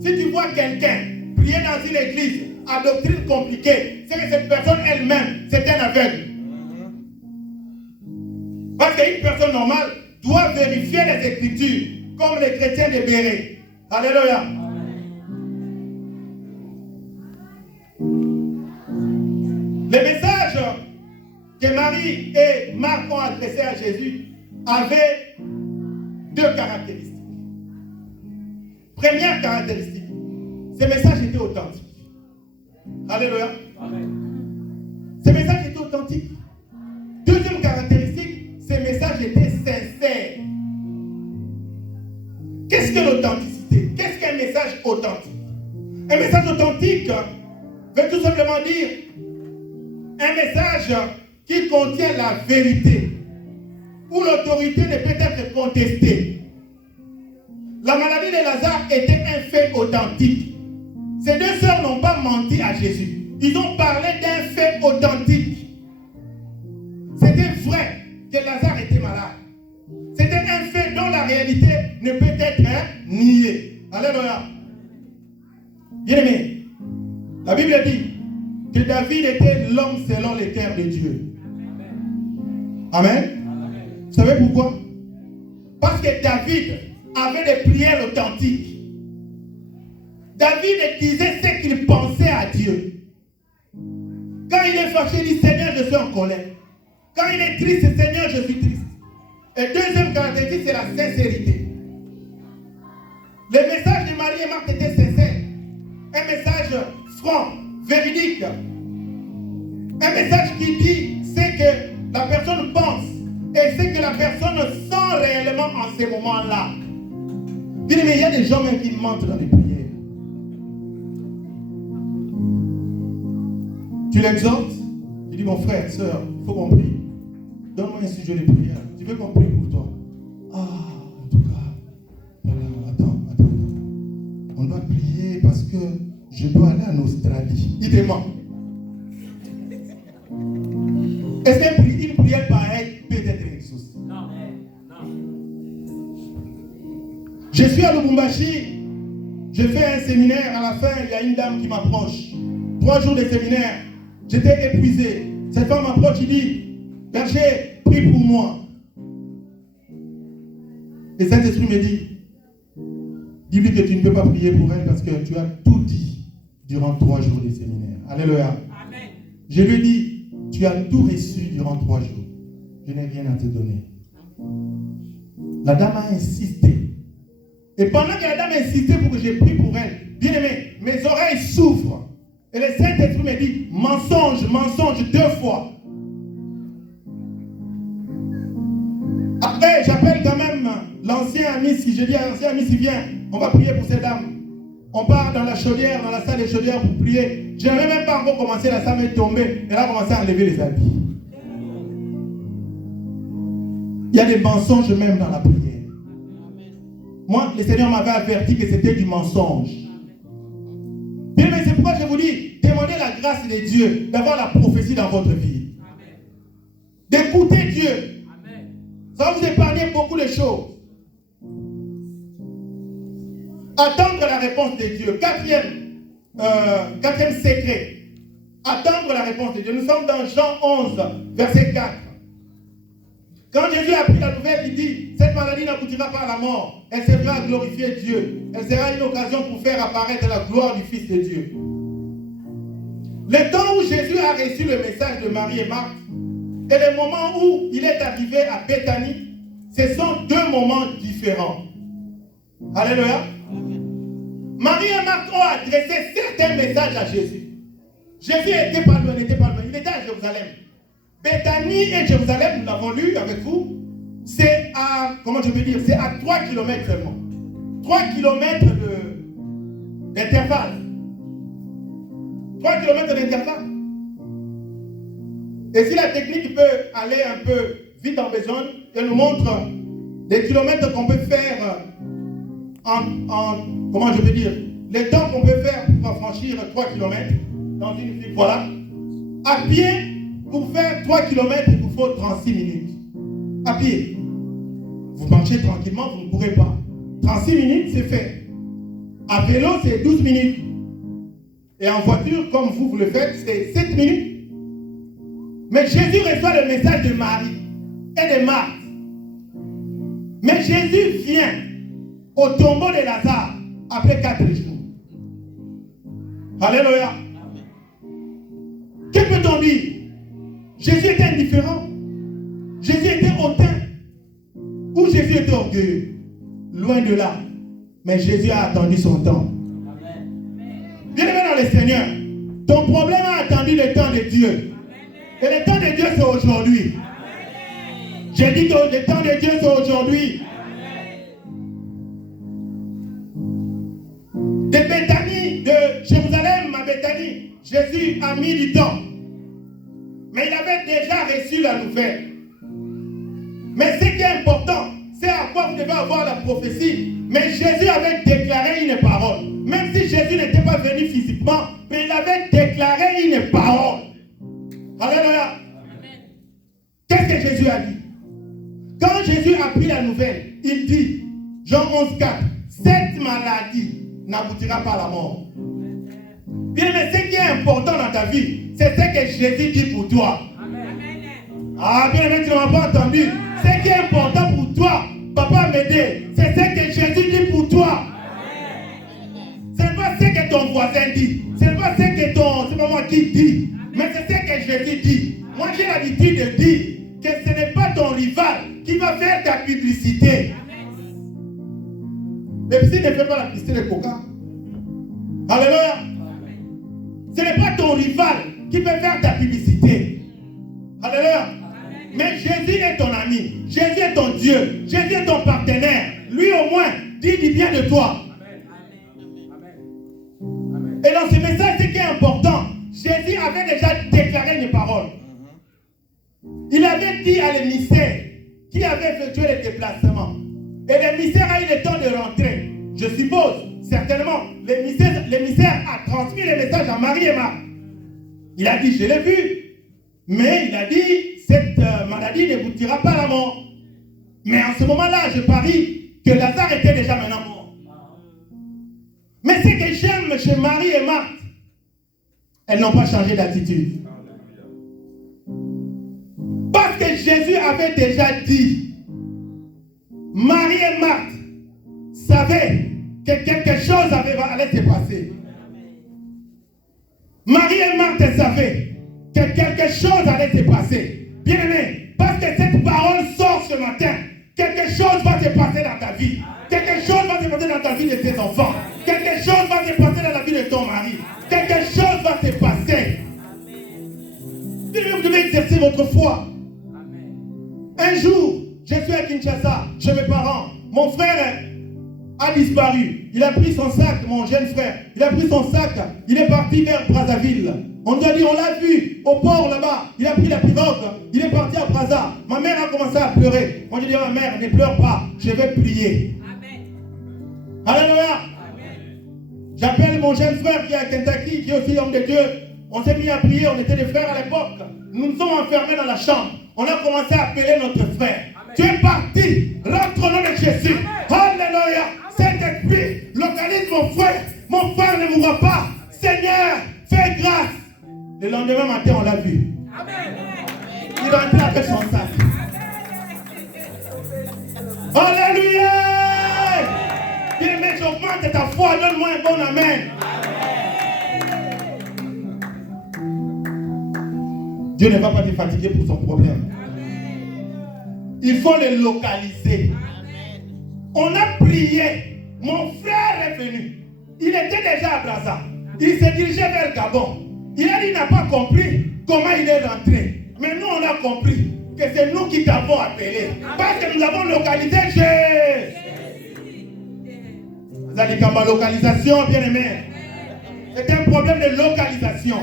Si tu vois quelqu'un prier dans une église à doctrine compliquée, c'est que cette personne elle-même, c'est un aveugle. Parce qu'une personne normale doit vérifier les Écritures, comme les chrétiens de Béret. Alléluia. Les messages que Marie et Marc ont adressés à Jésus avaient 2 caractéristiques. Première caractéristique, ces messages étaient authentiques. Alléluia. Ces messages étaient authentiques. Deuxième caractéristique, ces messages étaient sincères. Qu'est-ce que l'authenticité? Qu'est-ce qu'un message authentique? Un message authentique veut tout simplement dire un message qui contient la vérité, où l'autorité ne peut être contestée. La maladie de Lazare était un fait authentique. Ces 2 sœurs n'ont pas menti à Jésus. Ils ont parlé d'un fait authentique. C'était vrai que Lazare était malade. C'était un fait dont la réalité ne peut être niée. Alléluia. Bien aimé, la Bible dit que David était l'homme selon les cœurs de Dieu. Amen. Vous savez pourquoi? Parce que David avait des prières authentiques. David disait ce qu'il pensait à Dieu. Quand il est fâché, il dit Seigneur, je suis en colère. Quand il est triste, Seigneur, je suis triste. Et deuxième caractéristique, c'est la sincérité. Le message de Marie et Marc était sincère. Un message franc, véridique. Un message qui dit ce que la personne pense et ce que la personne sent réellement en ces moments-là. Bien aimé, il y a des gens même qui mentent dans les prières. Tu l'exhortes. Il dit, mon frère, soeur, il faut qu'on prie. Donne-moi un sujet de prière. Tu veux qu'on prie pour toi? Ah, en tout cas, voilà, attends. On doit prier parce que je dois aller en Australie. Il demande. Est-ce qu'une prière pareille peut être quelque chose? Non. Je suis à Lubumbashi. Je fais un séminaire. À la fin, il y a une dame qui m'approche. 3 jours de séminaire. J'étais épuisé. Cette femme m'approche, il dit, berger, prie pour moi. Et Saint-Esprit me dit, dis-lui que tu ne peux pas prier pour elle parce que tu as tout dit durant 3 jours de séminaire. Alléluia. Amen. Je lui ai dit, tu as tout reçu durant 3 jours. Je n'ai rien à te donner. La dame a insisté. Et pendant que la dame a insisté pour que je prie pour elle, bien aimé, mes oreilles souffrent. Et le Saint-Esprit me dit, mensonge 2 fois. Après, j'appelle quand même l'ancien ami, si je dis à l'ancien ami, s'il vient, on va prier pour cette dame. On part dans la chaudière, dans la salle des chaudières pour prier. Je n'avais même pas encore commencé, la salle est tombée. Elle a commencé à enlever les habits. Il y a des mensonges même dans la prière. Moi, le Seigneur m'avait averti que c'était du mensonge. Bien, mais c'est pourquoi je vous dis, demandez la grâce de Dieu, d'avoir la prophétie dans votre vie. D'écouter Dieu. Ça va vous épargner beaucoup de choses. Attendre la réponse de Dieu. Quatrième secret. Attendre la réponse de Dieu. Nous sommes dans Jean 11, verset 4. Quand Jésus a pris la nouvelle, il dit, cette maladie n'aboutira pas à la mort. Elle servira à glorifier Dieu. Elle sera une occasion pour faire apparaître la gloire du Fils de Dieu. Le temps où Jésus a reçu le message de Marie et Marthe et le moment où il est arrivé à Béthanie, ce sont 2 moments différents. Alléluia. Marie et Marthe ont adressé certains messages à Jésus. Jésus n'était pas loin, il était à Jérusalem. Béthanie et Jérusalem, nous l'avons lu avec vous, c'est à, c'est à 3 km seulement. 3 km d'intervalle. 3 km d'intervalle. Et si la technique peut aller un peu vite en besogne, elle nous montre les kilomètres qu'on peut faire les temps qu'on peut faire pour franchir 3 km dans une ville. Voilà. À pied, pour faire 3 km, il vous faut 36 minutes. À pied. Vous marchez tranquillement, vous ne pourrez pas. 36 minutes, c'est fait. À vélo, c'est 12 minutes. Et en voiture, comme vous le faites, c'est 7 minutes. Mais Jésus reçoit le message de Marie et de Marthe. Mais Jésus vient au tombeau de Lazare après 4 jours. Alléluia. Que peut-on dire? Jésus était indifférent. Jésus était hautain. Ou Jésus était orgueilleux. Loin de là. Mais Jésus a attendu son temps. Bien-aimé dans le Seigneur, ton problème a attendu le temps de Dieu. Et le temps de Dieu, c'est aujourd'hui. J'ai dit que le temps de Dieu, c'est aujourd'hui. De Béthanie, de Jérusalem à Béthanie, Jésus a mis du temps. Mais il avait déjà reçu la nouvelle. Mais ce qui est important, c'est à quoi vous devez avoir la prophétie. Mais Jésus avait déclaré une parole. Même si Jésus n'était pas venu physiquement, mais il avait déclaré une parole. Alléluia. Qu'est-ce que Jésus a dit? Quand Jésus a pris la nouvelle, il dit, Jean 11,4, cette maladie n'aboutira pas à la mort. Bien, mais ce qui est important dans ta vie, c'est ce que Jésus dit pour toi. Ah, bien, mais tu ne m'as pas entendu. Ce qui est important pour toi, Papa m'aider, c'est ce que Jésus dit pour toi. Ce n'est pas ce que ton voisin dit. Ce n'est pas ce que c'est pas moi qui dis. Mais c'est ce que Jésus dit. Moi, j'ai l'habitude de dire que ce n'est pas ton rival qui va faire ta publicité. Mais si ne fait pas la publicité de Coca. Alléluia. Ce n'est pas ton rival qui peut faire ta publicité. Alléluia. Mais Jésus est ton ami. Jésus est ton Dieu. Jésus est ton partenaire. Lui au moins dit du bien de toi. Et dans ce message, ce qui est important, Jésus avait déjà déclaré une parole. Il avait dit à l'émissaire qui avait effectué le déplacement. Et l'émissaire a eu le temps de rentrer. Je suppose, certainement, l'émissaire a transmis le message à Marie et Marthe. Il a dit, je l'ai vu. Mais il a dit, cette maladie n'aboutira pas à la mort. Mais en ce moment-là, je parie que Lazare était déjà maintenant mort. Mais ce que j'aime chez Marie et Marthe, elles n'ont pas changé d'attitude. Parce que Jésus avait déjà dit, Marie et Marthe savaient que quelque chose allait se passer. Marie et Marthe savaient que quelque chose allait se passer. Bien aimé, parce que cette parole sort ce matin, quelque chose va se passer dans ta vie. Quelque chose va se passer dans ta vie de tes enfants. Quelque chose va se passer dans la vie de ton mari. Quelque chose va se passer. Vous devez exercer votre foi. Un jour, je suis à Kinshasa, chez mes parents. Mon frère a disparu. Il a pris son sac, mon jeune frère. Il a pris son sac. Il est parti vers Brazzaville. On nous a dit, on l'a vu au port là-bas. Il a pris la pirogue. Il est parti à Brazza. Ma mère a commencé à pleurer. On lui a dit, ma mère, ne pleure pas. Je vais prier. Amen. Alléluia. J'appelle mon jeune frère qui est à Kentucky, qui est aussi homme de Dieu. On s'est mis à prier. On était des frères à l'époque. Nous nous sommes enfermés dans la chambre. On a commencé à appeler notre frère. Amen. Tu es parti. Rentre au nom de Jésus. Amen. Alléluia. Saint-Esprit, localise mon frère. Mon frère ne mourra pas. Seigneur, fais grâce. Le lendemain matin, on l'a vu. Amen. Il est rentré avec son sac. Alléluia. Bien, mais j'augmente ta foi. Donne-moi un bon amen. Dieu ne va pas te fatiguer pour son problème. Il faut le localiser. On a prié. Mon frère est venu. Il était déjà à Brazza. Il s'est dirigé vers Gabon. Il a dit qu'il n'a pas compris comment il est rentré. Mais nous, on a compris que c'est nous qui t'avons appelé. Parce que nous avons localisé Jésus. Vous allez dire ma localisation, bien aimé. C'est un problème de localisation.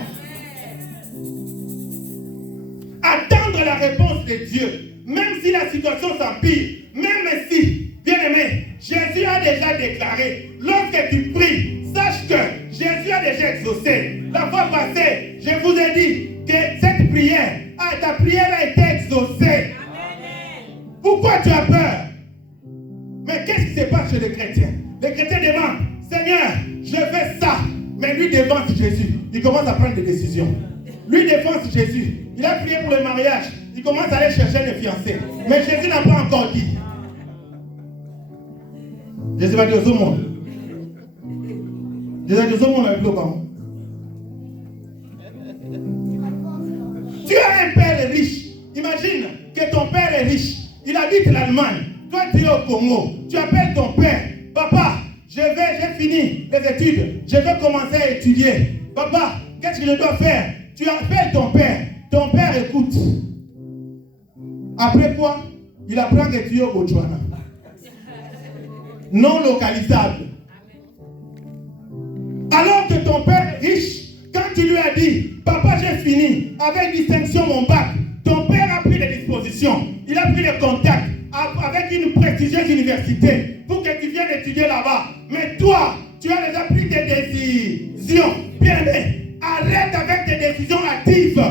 Attendre la réponse de Dieu, même si la situation s'empire, même si, bien aimé, Jésus a déjà déclaré, lorsque tu pries, sache que Jésus a déjà exaucé. La fois passée, je vous ai dit que cette prière, ta prière a été exaucée. Pourquoi tu as peur? Mais qu'est-ce qui se passe chez les chrétiens? Les chrétiens demandent, Seigneur, je fais ça. Mais lui dévance Jésus. Il commence à prendre des décisions. Lui défense Jésus. Il a prié pour le mariage. Il commence à aller chercher des fiancés. Mais Jésus n'a pas encore dit. Jésus va dire au monde. Jésus va dire au monde avec le comment. Tu as un père riche. Imagine que ton père est riche. Il habite l'Allemagne. Toi, tu es au Congo. Tu appelles ton père. Papa, j'ai fini les études. Je vais commencer à étudier. Papa, qu'est-ce que je dois faire? Tu appelles ton père. Ton père écoute. Après quoi? Il apprend que tu es au Botswana. Non localisable. Alors que ton père est riche, quand tu lui as dit, papa, j'ai fini, avec distinction mon bac, ton père a pris les dispositions. Il a pris les contacts avec une prestigieuse université pour que tu viennes étudier là-bas. Mais toi, tu as déjà pris tes décisions. Bien aimé, arrête avec tes décisions hâtives.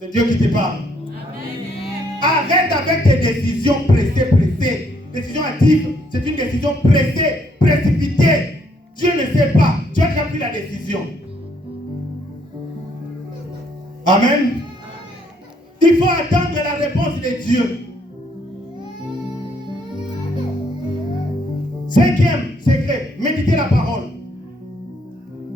C'est Dieu qui te parle. Arrête avec tes décisions pressées. Décision hâtive, c'est une décision pressée, précipitée. Dieu ne sait pas. Tu as déjà pris la décision. Amen. Il faut attendre la réponse de Dieu. Cinquième secret, méditer la parole.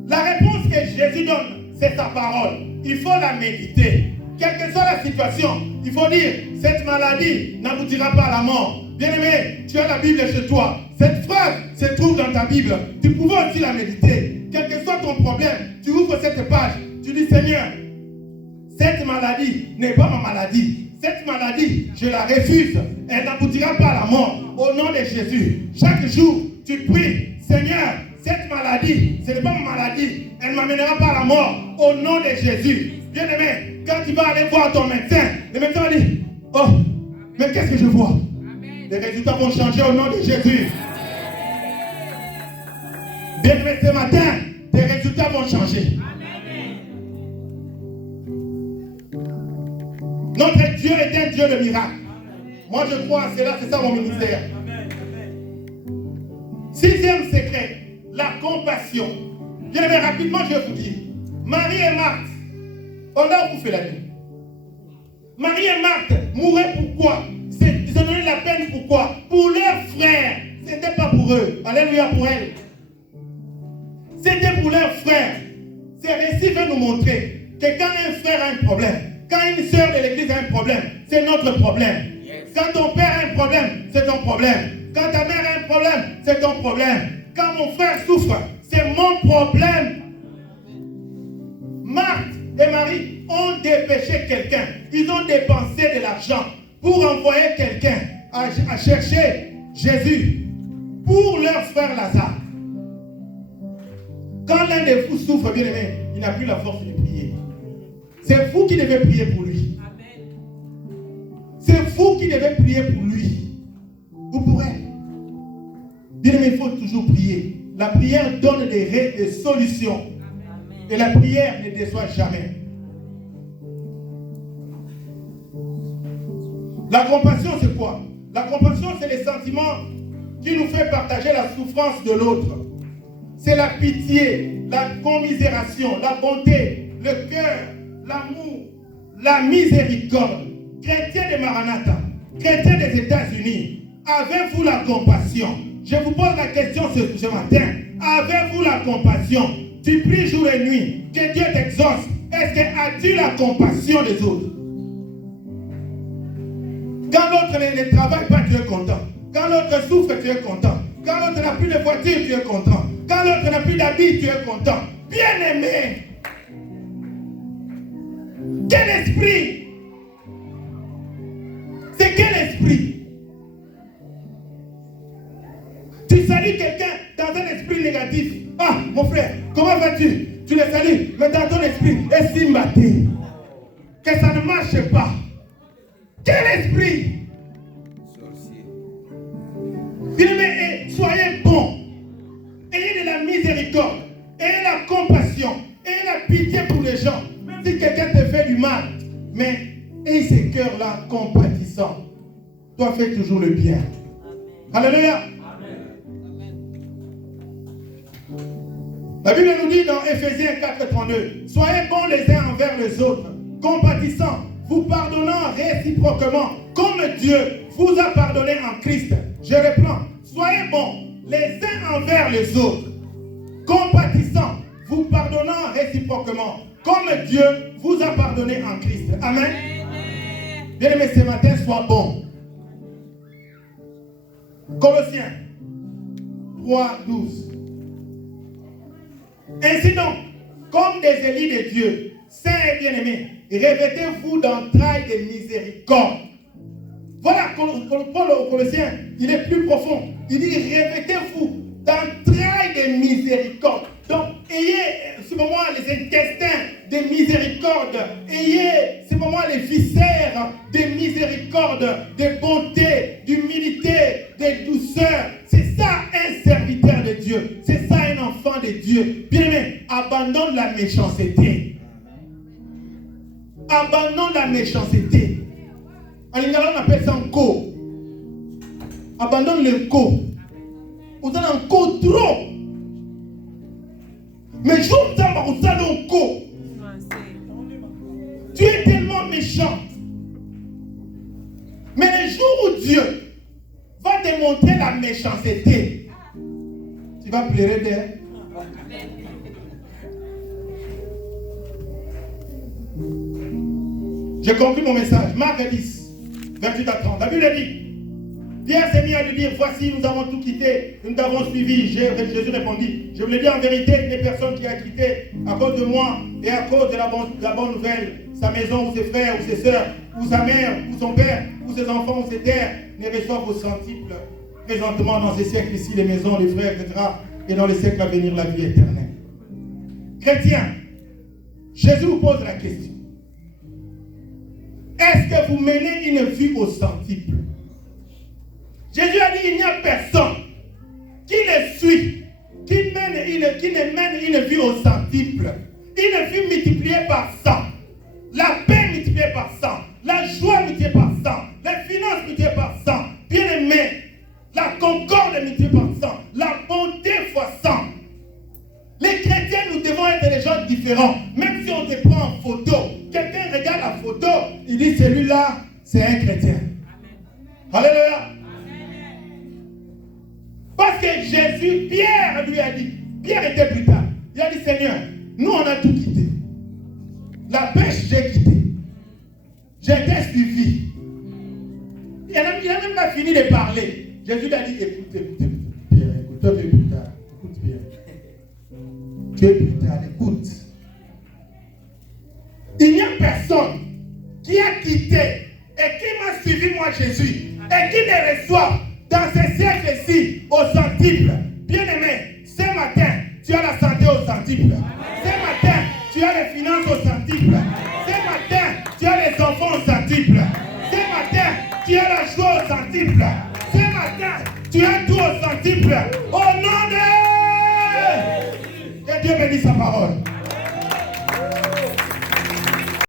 La réponse que Jésus donne, c'est sa parole. Il faut la méditer. Quelle que soit la situation, il faut dire, cette maladie n'aboutira pas à la mort. Bien-aimé, tu as la Bible chez toi. Cette phrase se trouve dans ta Bible. Tu pouvais aussi la méditer. Quel que soit ton problème, tu ouvres cette page. Tu dis, Seigneur, cette maladie n'est pas ma maladie. Cette maladie, je la refuse. Elle n'aboutira pas à la mort. Au nom de Jésus. Chaque jour, tu pries, Seigneur, cette maladie, ce n'est pas ma maladie. Elle ne m'amènera pas à la mort. au nom de Jésus. Bien-aimé, quand tu vas aller voir ton médecin, le médecin va dire, oh, mais qu'est-ce que je vois? Les résultats vont changer au nom de Jésus. Bien-aimé, ce matin, tes résultats vont changer. Notre Dieu est un Dieu de miracles. Moi, je crois à cela, c'est ça mon ministère. Sixième secret, la compassion. Bien-aimé, rapidement, je vais vous dire. Marie et Marthe, on a bouffé la nuit. Marie et Marthe mouraient pourquoi? Ils ont donné la peine pourquoi? Pour leurs frères. Ce n'était pas pour eux. Alléluia pour elles. C'était pour leurs frères. Ces récits veulent nous montrer que quand un frère a un problème, quand une sœur de l'église a un problème, c'est notre problème. Quand ton père a un problème, c'est ton problème. Quand ta mère a un problème, c'est ton problème. Quand mon frère souffre, c'est mon problème. Marthe et Marie ont dépêché quelqu'un. Ils ont dépensé de l'argent pour envoyer quelqu'un à chercher Jésus pour leur frère Lazare. Quand l'un de vous souffre, bien aimé, il n'a plus la force de prier. C'est vous qui devez prier pour lui. C'est vous qui devez prier pour lui. Vous pourrez. Bien aimé, il faut toujours prier. La prière donne des solutions. Et la prière ne déçoit jamais. La compassion, c'est quoi? La compassion, c'est les sentiments qui nous fait partager la souffrance de l'autre. C'est la pitié, la commisération, la bonté, le cœur, l'amour, la miséricorde. Chrétiens de Maranatha, chrétiens des États-Unis, avez-vous la compassion? Je vous pose la question ce matin. Avez-vous la compassion? Tu pries jour et nuit, que Dieu t'exauce. Est-ce que as-tu la compassion des autres? Quand l'autre ne travaille pas, tu es content. Quand l'autre souffre, tu es content. Quand l'autre n'a plus de voiture, tu es content. Quand l'autre n'a plus d'habits, tu es content. Bien-aimé, quel esprit? C'est quel esprit? Tu salues quelqu'un dans un esprit négatif. Ah, mon frère, comment vas-tu? Tu le salues, mais dans ton esprit, estime battu. Que ça ne marche pas. Quel esprit? Bien-aimé, soyez bons. Ayez de la miséricorde. Ayez la compassion. Ayez la pitié pour les gens. Même si quelqu'un te fait du mal. Mais ayez ces cœurs-là compatissants. Toi, fais toujours le bien. Amen. Alléluia. La Bible nous dit dans Ephésiens 4:32, soyez bons les uns envers les autres, compatissants, vous pardonnant réciproquement, comme Dieu vous a pardonné en Christ. Je reprends, soyez bons les uns envers les autres, compatissants, vous pardonnant réciproquement, comme Dieu vous a pardonné en Christ. Amen. Bien-aimé, ce matin, sois bon. Colossiens 3:12. Ainsi donc, comme des élus de Dieu, saints et bien-aimés, revêtez-vous d'entrailles de miséricorde. Voilà, Paul aux Colossiens, il est plus profond. Il dit, revêtez-vous d'entrailles de miséricorde. Donc, ayez ce moment les intestins de miséricorde. Ayez ce moment les viscères de miséricorde, de bonté, d'humilité, de douceur. C'est ça un serviteur de Dieu. C'est ça un enfant de Dieu. Bien-aimé, abandonne la méchanceté. Abandonne la méchanceté. En lingala, on appelle ça un co. Abandonne le co. Vous avez un co trop. Mais jour où vous avez un co, tu es tellement méchant. Mais le jour où Dieu va te montrer la méchanceté, tu vas pleurer d'elle. J'ai conclu mon message. Marc 10, 28 à 30. La Bible dit, Pierre s'est mis à lui dire, voici, nous avons tout quitté, nous t'avons suivi. Jésus répondit, je vous le dis en vérité, il n'y a personne qui a quitté à cause de moi et à cause de la bonne nouvelle, sa maison ou ses frères ou ses sœurs, ou sa mère ou son père, ou ses enfants ou ses terres, ne reçoivent au centuple présentement dans ces siècles ici, les maisons, les frères, etc. Et dans les siècles à venir, la vie éternelle. Chrétiens, Jésus vous pose la question. Est-ce que vous menez une vie au centuple? Jésus a dit, il n'y a personne qui le suit, qui ne mène une vie au centuple. Une vie multipliée par 100. La paix multipliée par 100. La joie multipliée par 100. Les finances multipliées par 100. Bien-aimé, la concorde multipliée par 100. La bonté fois 100. Les chrétiens, nous devons être des gens différents. Même si on te prend en photo, quelqu'un regarde la photo, il dit celui-là, c'est un chrétien. Amen. Alléluia. Parce que Jésus, Pierre lui a dit, Pierre était plus tard. Il a dit, Seigneur, nous on a tout quitté. La pêche, j'ai quitté. J'ai été suivi. Il n'a même pas fini de parler. Jésus lui a dit, écoute, Pierre, écoute-toi plus tard. Écoute bien. Tu es plus tard, écoute. Il n'y a personne qui a quitté et qui m'a suivi, moi Jésus, et qui me reçoit dans ce siècle-ci au centuple. Bien-aimé, ce matin, tu as la santé au centuple. Ce matin, tu as les finances au centuple. Ce matin, tu as les enfants au centuple. Ce matin, tu as la joie au centuple. Ce matin, tu as tout au centuple. Au nom de... Que Dieu bénisse sa parole.